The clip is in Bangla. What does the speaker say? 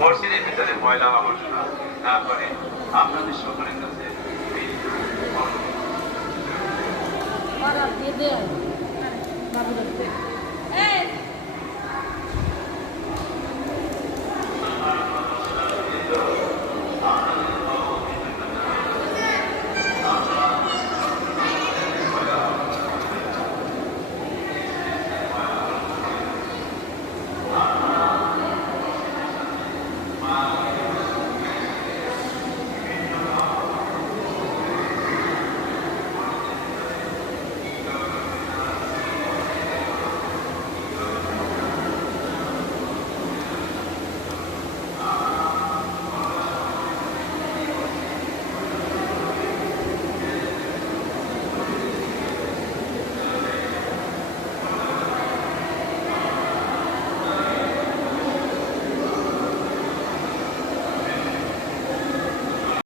মসজিদের ভিতরে ময়লা আবর্জনা না করে আপনাদের সকলের কাছে এই